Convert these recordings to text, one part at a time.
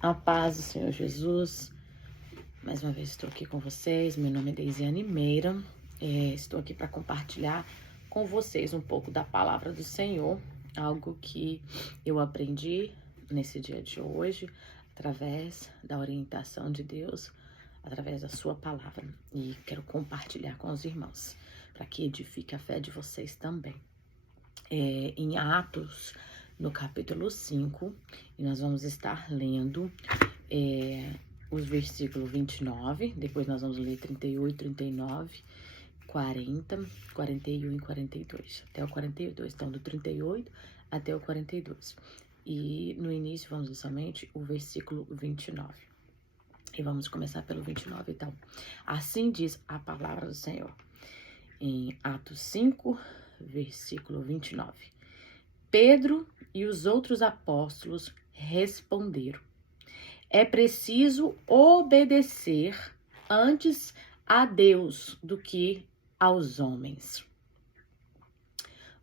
A paz do Senhor Jesus. Mais uma vez estou aqui com vocês. Meu nome é Deisiane Meira. Estou aqui para compartilhar com vocês um pouco da palavra do Senhor, algo que eu aprendi nesse dia de hoje, através da orientação de Deus, através da sua palavra. E quero compartilhar com os irmãos, para que edifique a fé de vocês também. Em Atos, no capítulo 5, e nós vamos estar lendo os versículos 29, depois nós vamos ler 38, 39, 40, 41 e 42, até o 42, então do 38 até o 42. E no início vamos ler somente o versículo 29. E vamos começar pelo 29, então. Assim diz a palavra do Senhor. Em Atos 5, versículo 29. Pedro e os outros apóstolos responderam: é preciso obedecer antes a Deus do que aos homens.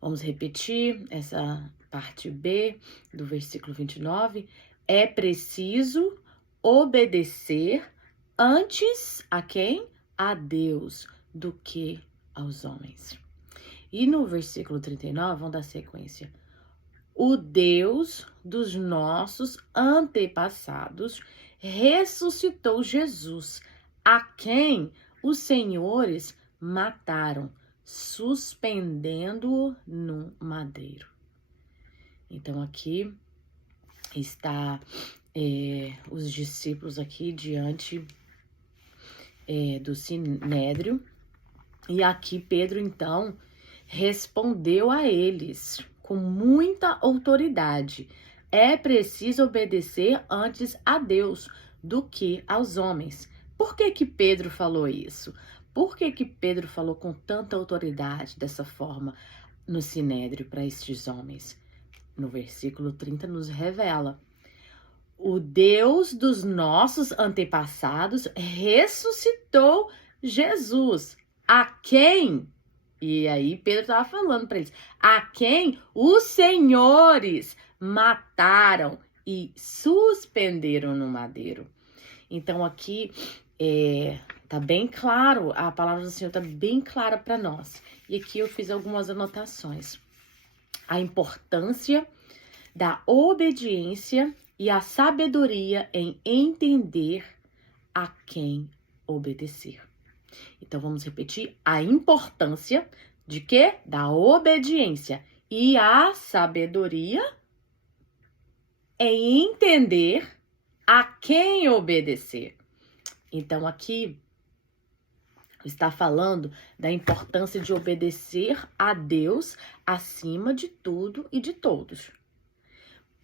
Vamos repetir essa parte B do versículo 29. É preciso obedecer antes a quem? A Deus do que aos homens. E no versículo 39, vamos dar sequência. O Deus dos nossos antepassados ressuscitou Jesus, a quem os senhores mataram, suspendendo-o no madeiro. Então aqui está os discípulos aqui diante do sinédrio. E aqui Pedro então respondeu a eles com muita autoridade: é preciso obedecer antes a Deus do que aos homens. Por que que Pedro falou isso? Por que que Pedro falou com tanta autoridade dessa forma no sinédrio para estes homens? No versículo 30 nos revela: o Deus dos nossos antepassados ressuscitou Jesus, a quem... E aí Pedro estava falando para eles: a quem os senhores mataram e suspenderam no madeiro. Então aqui tá bem claro, a palavra do Senhor tá bem clara para nós. E aqui eu fiz algumas anotações. A importância da obediência e a sabedoria em entender a quem obedecer. Então, vamos repetir: a importância de quê? Da obediência e a sabedoria em entender a quem obedecer. Então, aqui está falando da importância de obedecer a Deus acima de tudo e de todos.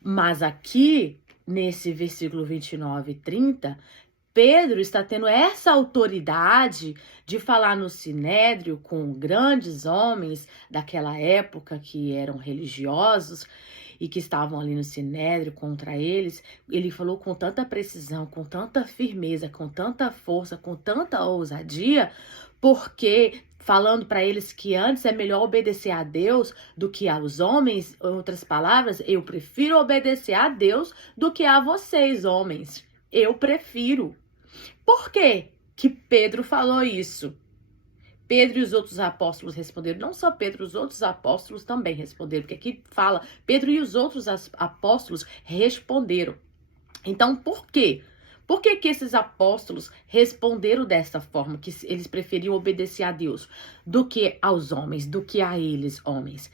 Mas aqui, nesse versículo 29 e 30, Pedro está tendo essa autoridade de falar no sinédrio com grandes homens daquela época que eram religiosos e que estavam ali no sinédrio contra eles. Ele falou com tanta precisão, com tanta firmeza, com tanta força, com tanta ousadia, porque falando para eles que antes é melhor obedecer a Deus do que aos homens. Em outras palavras, eu prefiro obedecer a Deus do que a vocês, homens. Eu prefiro. Por que que Pedro falou isso? Pedro e os outros apóstolos responderam. Não só Pedro, os outros apóstolos também responderam. Porque aqui fala, Pedro e os outros apóstolos responderam. Então, por quê? Por que que esses apóstolos responderam dessa forma? Que eles preferiam obedecer a Deus do que aos homens, do que a eles, homens.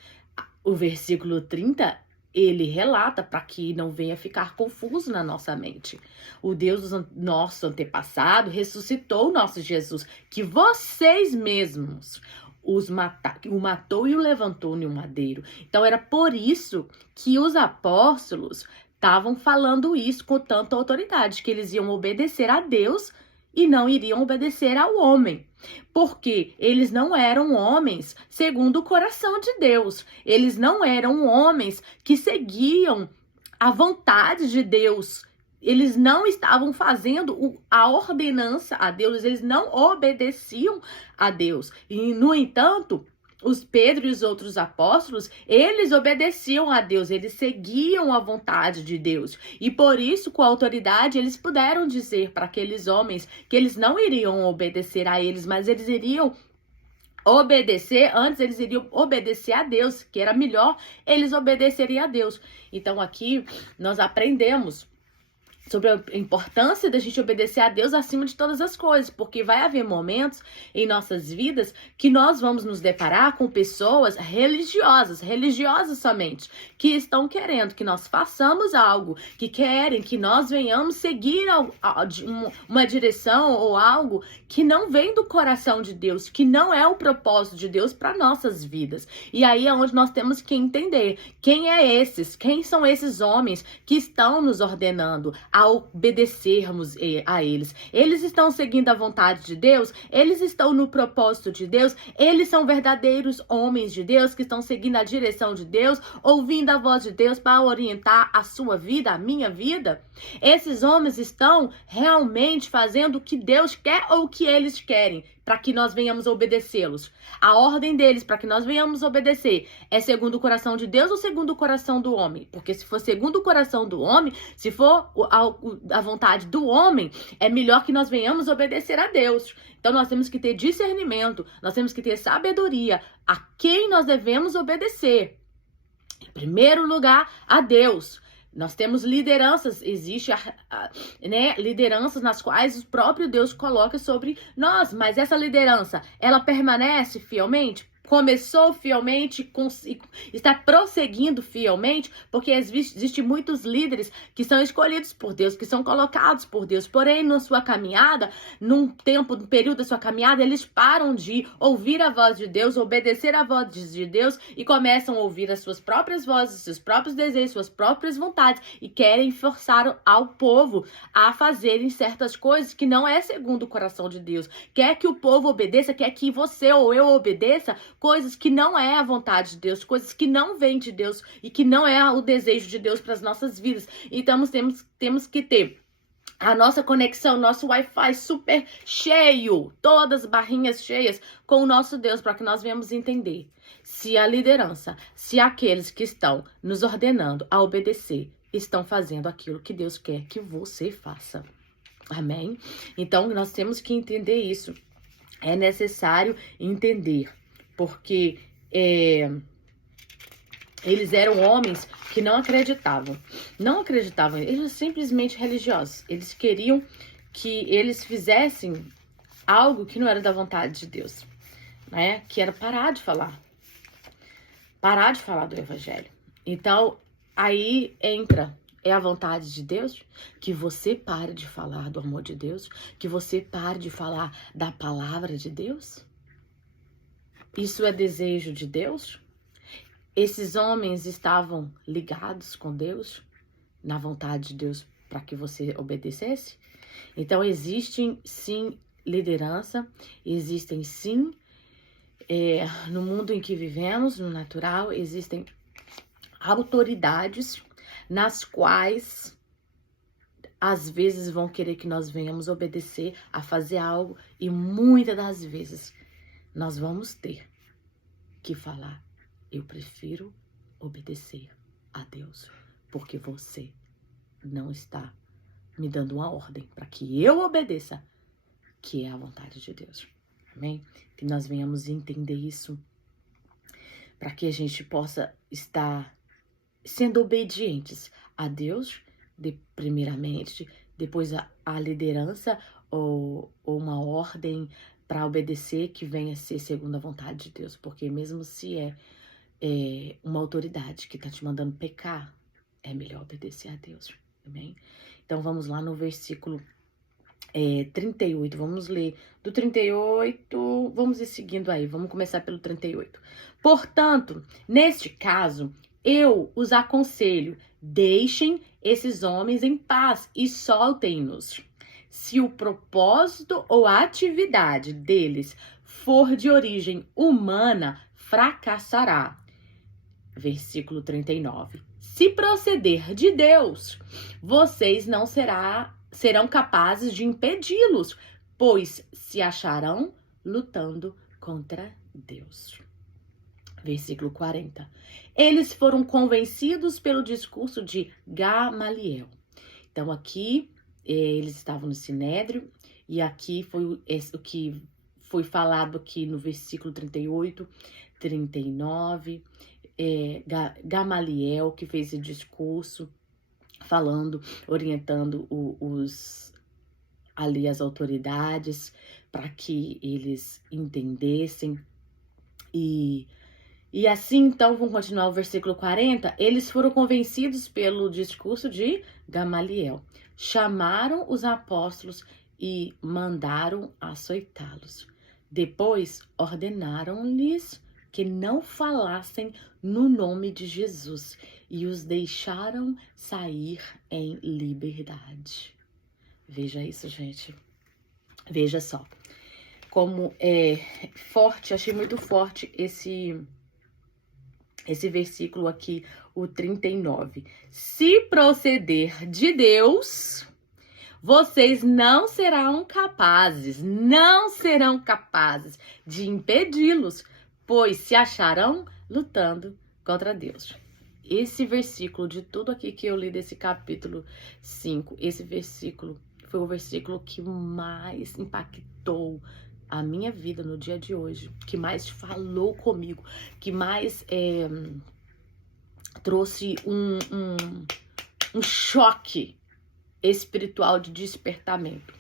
O versículo 30... ele relata para que não venha ficar confuso na nossa mente. O Deus do nosso antepassado ressuscitou o nosso Jesus, que vocês mesmos o matou e o levantou no madeiro. Então era por isso que os apóstolos estavam falando isso com tanta autoridade, que eles iam obedecer a Deus e não iriam obedecer ao homem. Porque eles não eram homens segundo o coração de Deus. Eles não eram homens que seguiam a vontade de Deus. Eles não estavam fazendo a ordenança a Deus. Eles não obedeciam a Deus. E, no entanto, os Pedro e os outros apóstolos, eles obedeciam a Deus, eles seguiam a vontade de Deus. E por isso, com autoridade, eles puderam dizer para aqueles homens que eles não iriam obedecer a eles, mas eles iriam obedecer, antes eles iriam obedecer a Deus, que era melhor eles obedecerem a Deus. Então aqui nós aprendemos sobre a importância da gente obedecer a Deus acima de todas as coisas, porque vai haver momentos em nossas vidas que nós vamos nos deparar com pessoas religiosas somente, que estão querendo que nós façamos algo, que querem que nós venhamos seguir uma direção ou algo que não vem do coração de Deus, que não é o propósito de Deus para nossas vidas. E aí é onde nós temos que entender quem são esses homens que estão nos ordenando a obedecermos a eles. Eles estão seguindo a vontade de Deus? Eles estão no propósito de Deus? Eles são verdadeiros homens de Deus que estão seguindo a direção de Deus, ouvindo a voz de Deus para orientar a sua vida, a minha vida? Esses homens estão realmente fazendo o que Deus quer ou o que eles querem, para que nós venhamos obedecê-los? A ordem deles para que nós venhamos obedecer é segundo o coração de Deus ou segundo o coração do homem? Porque se for segundo o coração do homem, se for a vontade do homem, é melhor que nós venhamos obedecer a Deus. Então nós temos que ter discernimento, nós temos que ter sabedoria a quem nós devemos obedecer. Em primeiro lugar, a Deus. Nós temos lideranças, existe lideranças nas quais o próprio Deus coloca sobre nós, mas essa liderança, ela permanece fielmente? Começou fielmente, está prosseguindo fielmente, porque existem muitos líderes que são escolhidos por Deus, que são colocados por Deus, porém na sua caminhada, no período da sua caminhada, eles param de ouvir a voz de Deus, obedecer a voz de Deus e começam a ouvir as suas próprias vozes, seus próprios desejos, suas próprias vontades e querem forçar ao povo a fazerem certas coisas que não é segundo o coração de Deus. Quer que o povo obedeça, quer que você ou eu obedeça coisas que não é a vontade de Deus, coisas que não vêm de Deus e que não é o desejo de Deus para as nossas vidas. Então, temos que ter a nossa conexão, nosso Wi-Fi super cheio, todas as barrinhas cheias com o nosso Deus, para que nós venhamos entender se a liderança, se aqueles que estão nos ordenando a obedecer, estão fazendo aquilo que Deus quer que você faça. Amém? Então, nós temos que entender isso. É necessário entender. Porque eles eram homens que não acreditavam, eles eram simplesmente religiosos. Eles queriam que eles fizessem algo que não era da vontade de Deus, né? Que era parar de falar do evangelho. Então, aí é a vontade de Deus que você pare de falar do amor de Deus, que você pare de falar da palavra de Deus. Isso é desejo de Deus? Esses homens estavam ligados com Deus, na vontade de Deus, para que você obedecesse? Então, existem sim liderança, existem sim, no mundo em que vivemos, no natural, existem autoridades nas quais às vezes vão querer que nós venhamos obedecer a fazer algo e muitas das vezes nós vamos ter que falar: eu prefiro obedecer a Deus, porque você não está me dando uma ordem para que eu obedeça, que é a vontade de Deus. Amém? Que nós venhamos entender isso, para que a gente possa estar sendo obedientes a Deus, primeiramente, depois a liderança ou uma ordem para obedecer que venha a ser segundo a vontade de Deus, porque mesmo se é uma autoridade que está te mandando pecar, é melhor obedecer a Deus, amém? Então vamos lá no versículo 38, vamos ler do 38, vamos ir seguindo aí, vamos começar pelo 38. Portanto, neste caso, eu os aconselho, deixem esses homens em paz e soltem-nos. Se o propósito ou a atividade deles for de origem humana, fracassará. Versículo 39. Se proceder de Deus, vocês não serão capazes de impedi-los, pois se acharão lutando contra Deus. Versículo 40. Eles foram convencidos pelo discurso de Gamaliel. Então, aqui, eles estavam no Sinédrio, e aqui foi o que foi falado aqui no versículo 38, 39. Gamaliel, que fez esse discurso, falando, orientando ali as autoridades, para que eles entendessem. E assim, então, vamos continuar o versículo 40. Eles foram convencidos pelo discurso de Gamaliel. Chamaram os apóstolos e mandaram açoitá-los. Depois, ordenaram-lhes que não falassem no nome de Jesus e os deixaram sair em liberdade. Veja isso, gente. Veja só. Como é forte, achei muito forte esse versículo aqui, o 39. Se proceder de Deus, vocês não serão capazes de impedi-los, pois se acharão lutando contra Deus. Esse versículo, de tudo aqui que eu li desse capítulo 5, esse versículo foi o versículo que mais impactou a minha vida no dia de hoje, que mais falou comigo, que mais trouxe um choque espiritual de despertamento.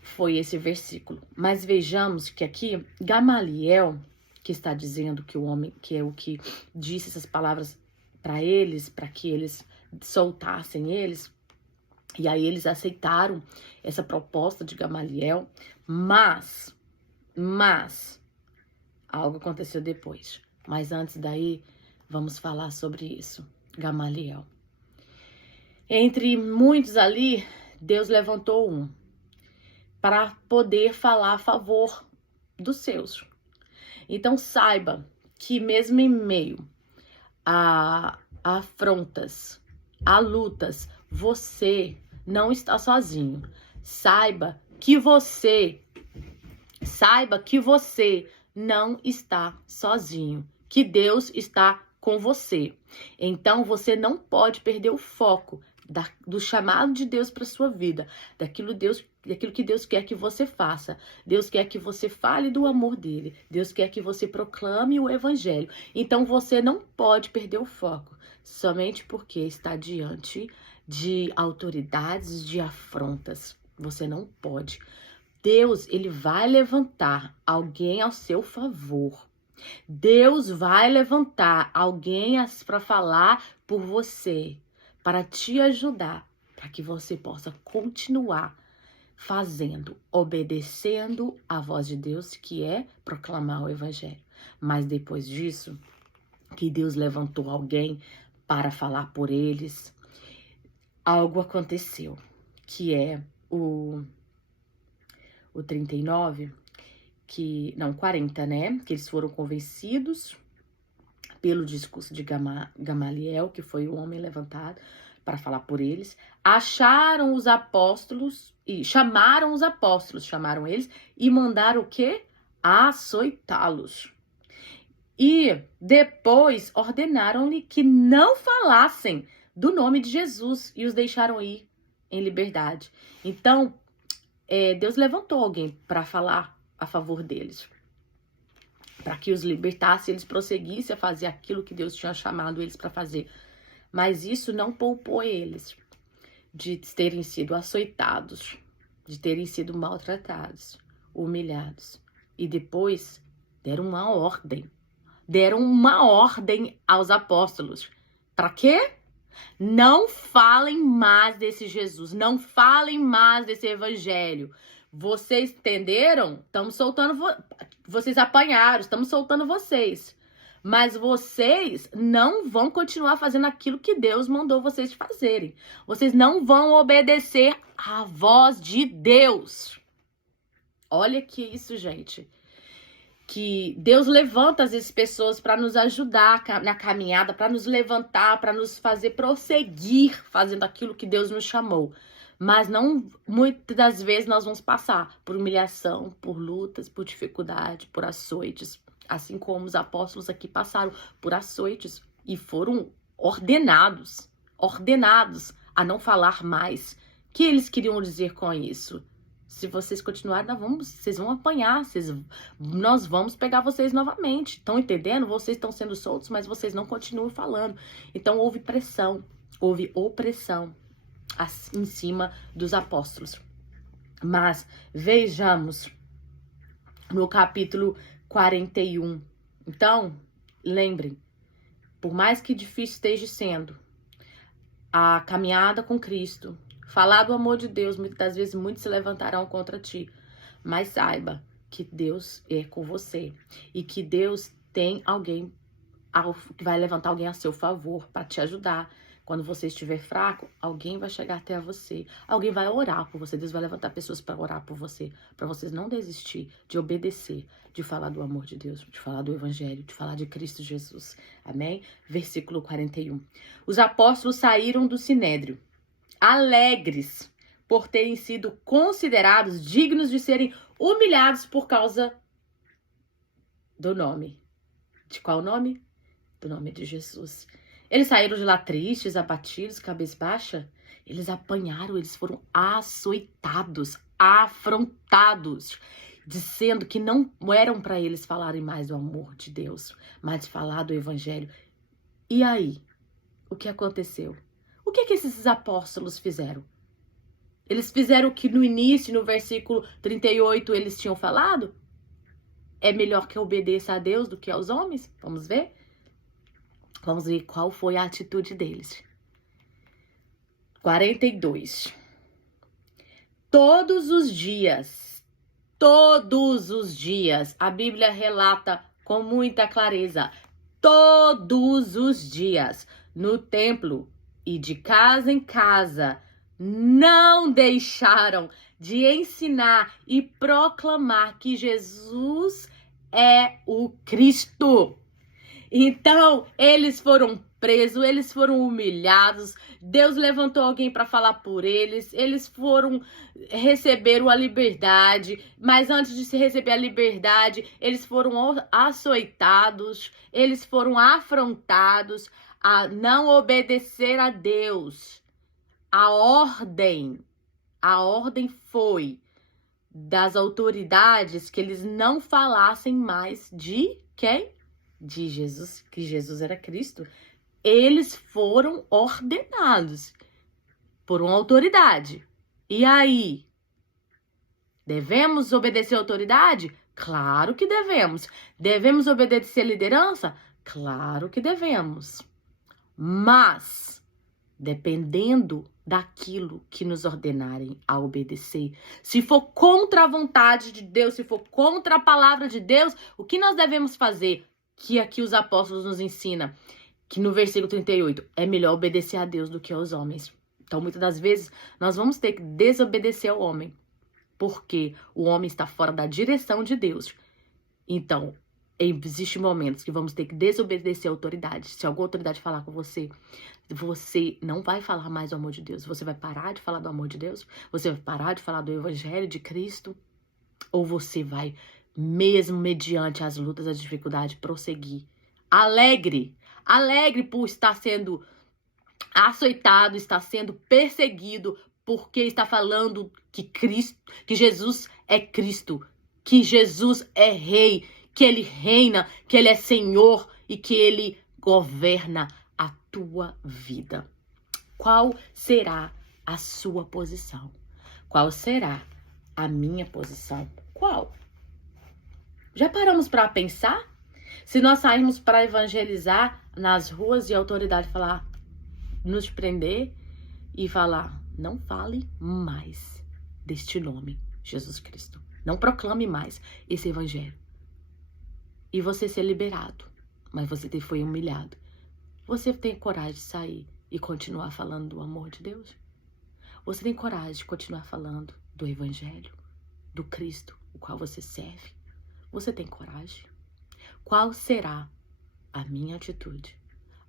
Foi esse versículo. Mas vejamos que aqui, Gamaliel, que está dizendo que o homem, que é o que disse essas palavras para eles, para que eles soltassem eles, e aí eles aceitaram essa proposta de Gamaliel, mas algo aconteceu depois. Mas antes daí, vamos falar sobre isso. Gamaliel. Entre muitos ali, Deus levantou um para poder falar a favor dos seus. Então saiba que mesmo em meio a afrontas, a lutas, você não está sozinho. Saiba que você não está sozinho, que Deus está com você. Então você não pode perder o foco do chamado de Deus para sua vida, daquilo que Deus quer que você faça. Deus quer que você fale do amor dele. Deus quer que você proclame o evangelho. Então você não pode perder o foco, somente porque está diante de autoridades, de afrontas. Você não pode. Deus, ele vai levantar alguém ao seu favor. Deus vai levantar alguém para falar por você, para te ajudar, para que você possa continuar fazendo, obedecendo a voz de Deus, que é proclamar o evangelho. Mas depois disso, que Deus levantou alguém para falar por eles, algo aconteceu, que é o 39, 40, né? Que eles foram convencidos pelo discurso de Gamaliel, que foi o homem levantado para falar por eles. Acharam os apóstolos e chamaram eles e mandaram o quê? Açoitá-los. E depois ordenaram-lhe que não falassem do nome de Jesus e os deixaram ir em liberdade. Então, Deus levantou alguém para falar a favor deles, para que os libertasse, eles prosseguissem a fazer aquilo que Deus tinha chamado eles para fazer. Mas isso não poupou eles de terem sido açoitados, de terem sido maltratados, humilhados. E depois deram uma ordem aos apóstolos. Para quê? Não falem mais desse Jesus, não falem mais desse evangelho. Vocês entenderam? Estamos soltando, vocês apanharam, estamos soltando vocês. Mas vocês não vão continuar fazendo aquilo que Deus mandou vocês fazerem. Vocês não vão obedecer à voz de Deus. Olha que isso, gente. Que Deus levanta às vezes pessoas para nos ajudar na caminhada, para nos levantar, para nos fazer prosseguir fazendo aquilo que Deus nos chamou. Mas não, muitas das vezes nós vamos passar por humilhação, por lutas, por dificuldade, por açoites. Assim como os apóstolos aqui passaram por açoites e foram ordenados a não falar mais. O que eles queriam dizer com isso? Se vocês continuarem, vocês vão apanhar, nós vamos pegar vocês novamente. Estão entendendo? Vocês estão sendo soltos, mas vocês não continuam falando. Então houve pressão, houve opressão em cima dos apóstolos. Mas vejamos no capítulo 41. Então, lembrem, por mais que difícil esteja sendo a caminhada com Cristo, falar do amor de Deus, muitas vezes muitos se levantarão contra ti. Mas saiba que Deus é com você e que Deus tem alguém que vai levantar alguém a seu favor para te ajudar. Quando você estiver fraco, alguém vai chegar até você. Alguém vai orar por você. Deus vai levantar pessoas para orar por você. Para vocês não desistir de obedecer, de falar do amor de Deus, de falar do Evangelho, de falar de Cristo Jesus. Amém? Versículo 41. Os apóstolos saíram do Sinédrio, alegres por terem sido considerados dignos de serem humilhados por causa do nome. De qual nome? Do nome de Jesus. Eles saíram de lá tristes, abatidos, cabeça baixa. Eles apanharam, eles foram açoitados, afrontados, dizendo que não eram para eles falarem mais do amor de Deus, mas de falar do Evangelho. E aí? O que aconteceu? O que esses apóstolos fizeram? Eles fizeram o que no início, no versículo 38, eles tinham falado? É melhor que eu obedeça a Deus do que aos homens? Vamos ver? Vamos ver qual foi a atitude deles. 42. Todos os dias, a Bíblia relata com muita clareza, todos os dias, no templo e de casa em casa, não deixaram de ensinar e proclamar que Jesus é o Cristo. Então, eles foram presos, eles foram humilhados, Deus levantou alguém para falar por eles, eles receberam a liberdade, mas antes de se receber a liberdade, eles foram açoitados, eles foram afrontados a não obedecer a Deus. A ordem foi das autoridades que eles não falassem mais de quem? De Jesus, que Jesus era Cristo. Eles foram ordenados por uma autoridade. E aí? Devemos obedecer a autoridade? Claro que devemos. Devemos obedecer a liderança? Claro que devemos. Mas, dependendo daquilo que nos ordenarem a obedecer, se for contra a vontade de Deus, se for contra a palavra de Deus, o que nós devemos fazer? Que aqui os apóstolos nos ensinam, que no versículo 38, é melhor obedecer a Deus do que aos homens. Então, muitas das vezes, nós vamos ter que desobedecer ao homem, porque o homem está fora da direção de Deus. Então, existem momentos que vamos ter que desobedecer a autoridade. Se alguma autoridade falar com você, você não vai falar mais do amor de Deus. Você vai parar de falar do amor de Deus? Você vai parar de falar do Evangelho de Cristo? Ou você vai, mesmo mediante as lutas, as dificuldades, prosseguir? Alegre por estar sendo açoitado, está sendo perseguido, porque está falando que Jesus é Cristo, que Jesus é Rei, que Ele reina, que Ele é Senhor e que Ele governa a tua vida. Qual será a sua posição? Qual será a minha posição? Qual? Já paramos para pensar? Se nós sairmos para evangelizar nas ruas e a autoridade falar, nos prender e falar, não fale mais deste nome, Jesus Cristo. Não proclame mais esse evangelho. E você ser liberado, mas você foi humilhado. Você tem coragem de sair e continuar falando do amor de Deus? Você tem coragem de continuar falando do evangelho, do Cristo, o qual você serve? Você tem coragem? Qual será a minha atitude,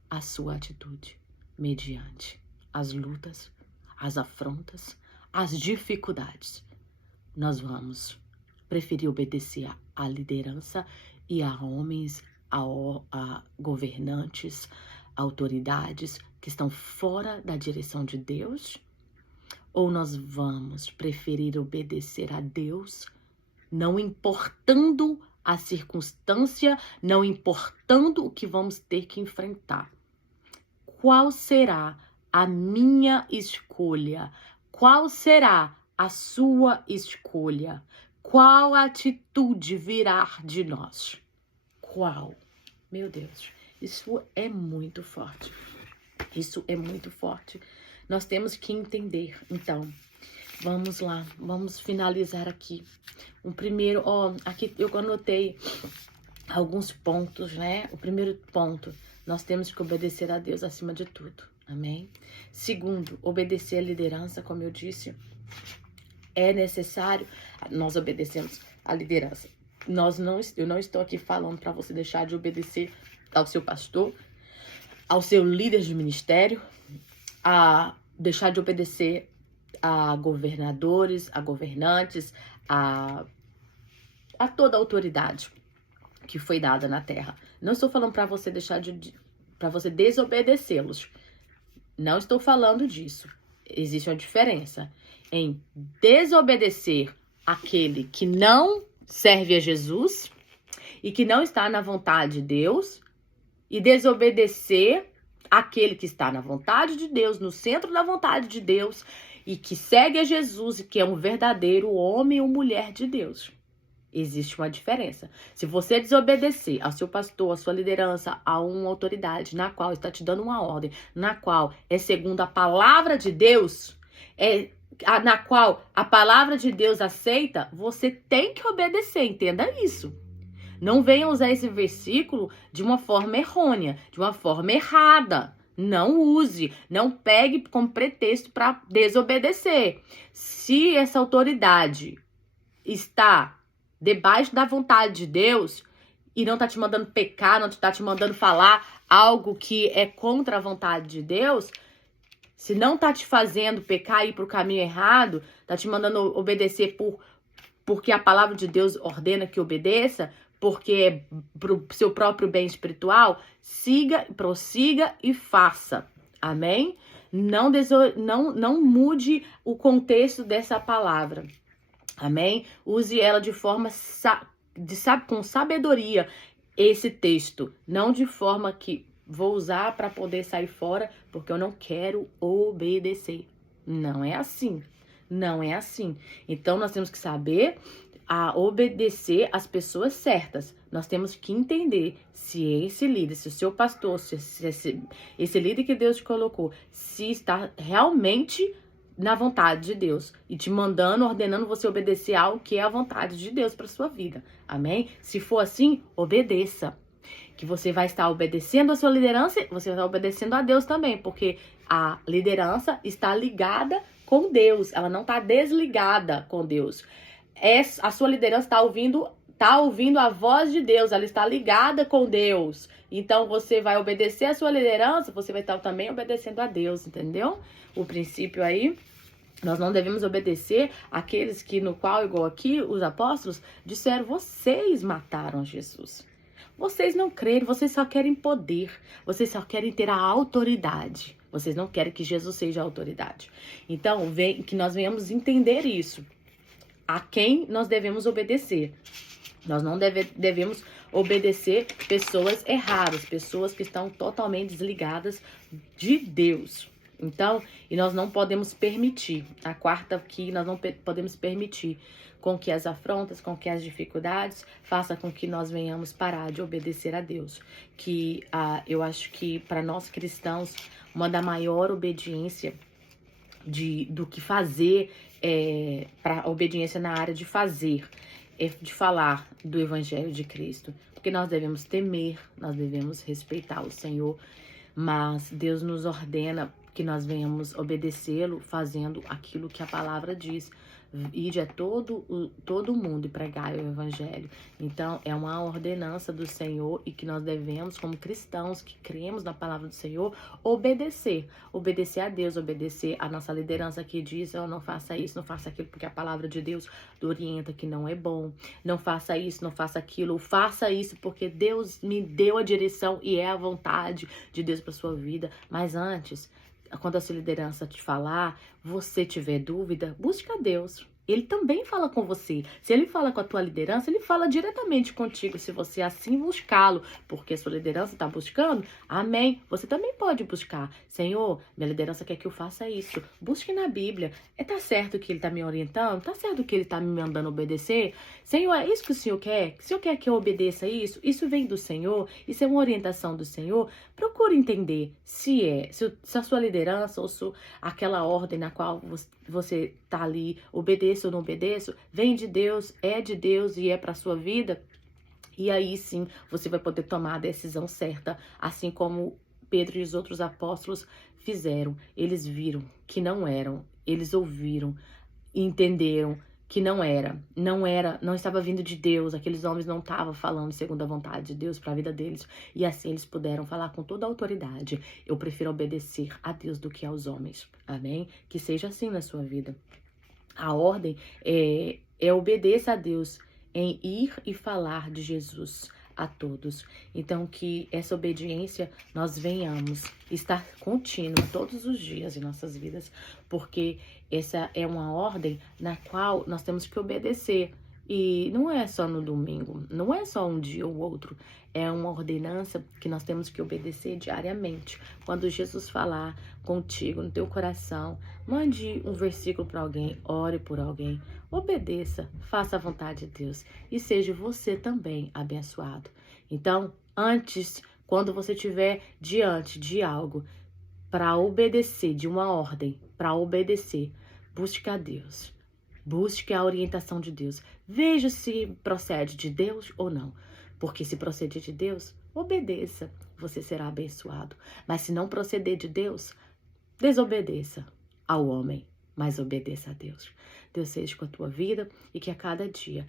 a sua atitude, mediante as lutas, as afrontas, as dificuldades? Nós vamos preferir obedecer à liderança e a homens, a governantes, autoridades que estão fora da direção de Deus? Ou nós vamos preferir obedecer a Deus, não importando a circunstância, não importando o que vamos ter que enfrentar? Qual será a minha escolha? Qual será a sua escolha? Qual atitude virá de nós? Qual? Meu Deus, isso é muito forte. Isso é muito forte. Nós temos que entender. Então, vamos lá. Vamos finalizar aqui. O primeiro, aqui eu anotei alguns pontos, né? O primeiro ponto, nós temos que obedecer a Deus acima de tudo. Amém? Segundo, obedecer a liderança, como eu disse, é necessário. Nós obedecemos a liderança. Eu não estou aqui falando para você deixar de obedecer ao seu pastor, ao seu líder de ministério, a deixar de obedecer a governadores, a governantes, a toda a autoridade que foi dada na terra. Não estou falando para você para você desobedecê-los. Não estou falando disso. Existe uma diferença em desobedecer aquele que não serve a Jesus e que não está na vontade de Deus, e desobedecer aquele que está na vontade de Deus, no centro da vontade de Deus, e que segue a Jesus e que é um verdadeiro homem ou mulher de Deus. Existe uma diferença. Se você desobedecer ao seu pastor, à sua liderança, a uma autoridade na qual está te dando uma ordem, na qual é segundo a palavra de Deus, na qual a palavra de Deus aceita, você tem que obedecer, entenda isso. Não venha usar esse versículo de uma forma errônea, de uma forma errada. Não use, não pegue como pretexto para desobedecer. Se essa autoridade está debaixo da vontade de Deus e não está te mandando pecar, não está te mandando falar algo que é contra a vontade de Deus, se não está te fazendo pecar e ir para o caminho errado, está te mandando obedecer porque a palavra de Deus ordena que obedeça, porque é para o seu próprio bem espiritual, siga, prossiga e faça. Amém? Não mude o contexto dessa palavra. Amém? Use ela de forma com sabedoria, esse texto. Não de forma que vou usar para poder sair fora, porque eu não quero obedecer. Não é assim. Não é assim. Então, nós temos que saber obedecer as pessoas certas. Nós temos que entender se esse líder, se o seu pastor, se esse líder que Deus te colocou, se está realmente na vontade de Deus e te mandando, ordenando você obedecer ao que é a vontade de Deus para sua vida. Amém? Se for assim, obedeça. Que você vai estar obedecendo a sua liderança, você vai estar obedecendo a Deus também, porque a liderança está ligada com Deus, ela não está desligada com Deus. A sua liderança está ouvindo a voz de Deus, ela está ligada com Deus. Então, você vai obedecer a sua liderança, você vai estar também obedecendo a Deus, entendeu? O princípio aí, nós não devemos obedecer àqueles que, no qual, igual aqui, os apóstolos disseram, vocês mataram Jesus. Vocês não creem, vocês só querem poder, vocês só querem ter a autoridade. Vocês não querem que Jesus seja a autoridade. Então, que nós venhamos entender isso. A quem nós devemos obedecer. Nós não devemos obedecer pessoas erradas, pessoas que estão totalmente desligadas de Deus. Então, e nós não podemos permitir, a quarta aqui, nós não podemos permitir com que as afrontas, com que as dificuldades façam com que nós venhamos parar de obedecer a Deus. Que eu acho que para nós cristãos, uma da maior obediência do que fazer, para obediência na área de fazer, de falar do Evangelho de Cristo. Porque nós devemos temer, nós devemos respeitar o Senhor, mas Deus nos ordena que nós venhamos obedecê-lo fazendo aquilo que a palavra diz. Ide a todo o mundo e pregai o evangelho. Então, é uma ordenança do Senhor e que nós devemos, como cristãos que cremos na palavra do Senhor, obedecer. Obedecer a Deus, obedecer a nossa liderança que diz, não faça isso, não faça aquilo, porque a palavra de Deus orienta que não é bom. Não faça isso, não faça aquilo. Faça isso porque Deus me deu a direção e é a vontade de Deus para sua vida. Mas antes, quando a sua liderança te falar, você tiver dúvida, busque a Deus. Ele também fala com você. Se ele fala com a tua liderança, ele fala diretamente contigo, se você assim buscá-lo, porque a sua liderança está buscando, amém. Você também pode buscar. Senhor, minha liderança quer que eu faça isso. Busque na Bíblia. Tá certo que ele está me orientando? Tá certo que ele está me mandando obedecer? Senhor, é isso que o Senhor quer? O Senhor quer que eu obedeça isso? Isso vem do Senhor? Isso é uma orientação do Senhor? Procure entender se a sua liderança ou aquela ordem na qual você tá ali, obedeça ou não obedeça, vem de Deus, é de Deus e é para sua vida. E aí sim, você vai poder tomar a decisão certa, assim como Pedro e os outros apóstolos fizeram. Eles viram que não eram, eles ouviram, entenderam que não estava vindo de Deus, aqueles homens não estavam falando segundo a vontade de Deus para a vida deles, e assim eles puderam falar com toda a autoridade. Eu prefiro obedecer a Deus do que aos homens, amém? Que seja assim na sua vida. A ordem é obedeça a Deus em ir e falar de Jesus a todos. Então, que essa obediência nós venhamos estar contínua todos os dias em nossas vidas, porque essa é uma ordem na qual nós temos que obedecer. E não é só no domingo, não é só um dia ou outro, é uma ordenança que nós temos que obedecer diariamente. Quando Jesus falar contigo, no teu coração, mande um versículo para alguém, ore por alguém, obedeça, faça a vontade de Deus e seja você também abençoado. Então, antes, quando você estiver diante de algo para obedecer, de uma ordem para obedecer, busque a Deus. Busque a orientação de Deus. Veja se procede de Deus ou não. Porque se proceder de Deus, obedeça. Você será abençoado. Mas se não proceder de Deus, desobedeça ao homem, mas obedeça a Deus. Deus seja com a tua vida e que a cada dia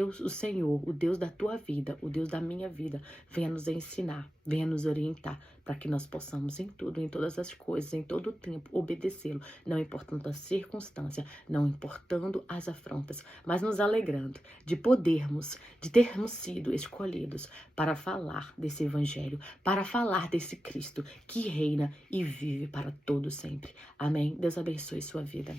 o Senhor, o Deus da tua vida, o Deus da minha vida, venha nos ensinar, venha nos orientar, para que nós possamos em tudo, em todas as coisas, em todo o tempo, obedecê-lo, não importando a circunstância, não importando as afrontas, mas nos alegrando de termos sido escolhidos para falar desse evangelho, para falar desse Cristo que reina e vive para todo sempre. Amém? Deus abençoe sua vida.